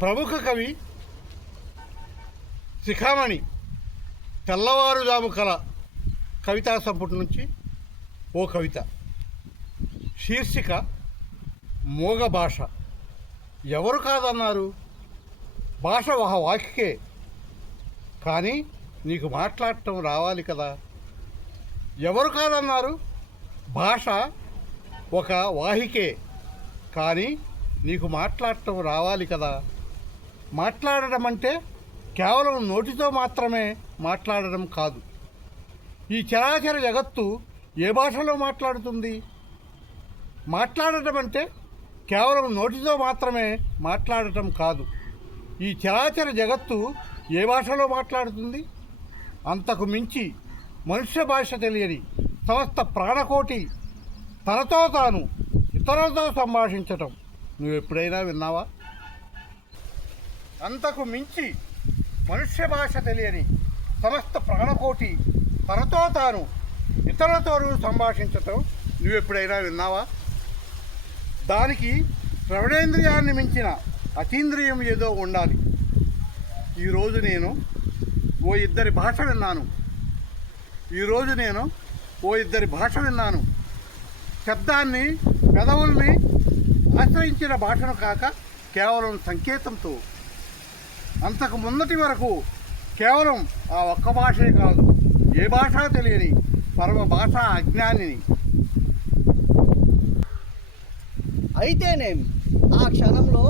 ప్రముఖ కవి శిఖామణి తెల్లవారుజాము కల కవితా సంపుటి నుంచి ఓ కవిత. శీర్షిక మోగ భాష. ఎవరు కాదన్నారు? భాష ఒక వాక్యే. కానీ నీకు మాట్లాడటం రావాలి కదా. ఎవరు కాదన్నారు? భాష ఒక వాహికే. కానీ నీకు మాట్లాడటం రావాలి కదా. మాట్లాడడం అంటే కేవలం నోటితో మాత్రమే మాట్లాడడం కాదు. ఈ చరాచర జగత్తు ఏ భాషలో మాట్లాడుతుంది? మాట్లాడటం అంటే కేవలం నోటితో మాత్రమే మాట్లాడటం కాదు. ఈ చరాచర జగత్తు ఏ భాషలో మాట్లాడుతుంది? అంతకు మించి మనుష్య భాష తెలియని సమస్త ప్రాణకోటి తనతో తాను ఇతరులతో సంభాషించటం. నువ్వు ఎప్పుడైనా విన్నావా? అంతకు మించి మనుష్య భాష తెలియని సమస్త ప్రాణకోటి తనతో తాను ఇతరులతో సంభాషించటం. నువ్వు ఎప్పుడైనా విన్నావా? దానికి శ్రవణేంద్రియాన్ని మించిన అతీంద్రియం ఏదో ఉండాలి. ఈరోజు నేను ఓ ఇద్దరి భాష విన్నాను. ఈరోజు నేను ఓ ఇద్దరి భాష విన్నాను. శబ్దాన్ని పెదవుల్ని ఆశ్రయించిన భాషను కాక కేవలం సంకేతంతో అంతకు ముందటి వరకు కేవలం ఆ ఒక్క భాషే కాదు ఏ భాష తెలియని పరమ భాష అజ్ఞానిని. అయితేనేమి? ఆ క్షణంలో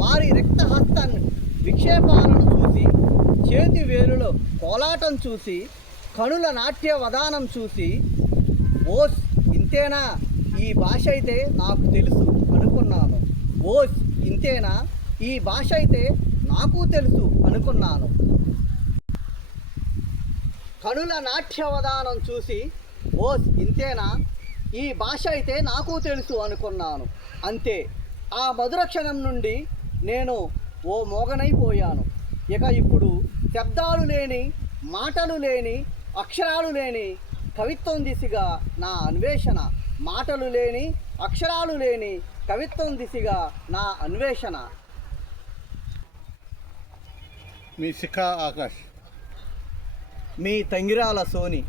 వారి రిక్తహస్తాన్ని విక్షేపాలను చూసి చేతి వేలులో కోలాటం చూసి కనుల నాట్య వదానం చూసి ఓస్ ఇంతేనా? ఈ భాష అయితే నాకు తెలుసు అనుకున్నాను. ఓస్ ఇంతేనా? ఈ భాష అయితే నాకు తెలుసు అనుకున్నాను. కనుల నాట్యవధానం చూసి ఓస్ ఇంతేనా? ఈ భాష అయితే నాకు తెలుసు అనుకున్నాను. అంతే. ఆ మధుర క్షణం నుండి నేను ఓ మోగనైపోయాను ఇక ఇప్పుడు శబ్దాలు లేని మాటలు లేని అక్షరాలు లేని కవిత్వం దిశగా నా అన్వేషణ మాటలు లేని అక్షరాలు లేని కవిత్వం దిశగా నా అన్వేషణ. మీ శిఖా ఆకాష్. మీ తంగిరాల సోని.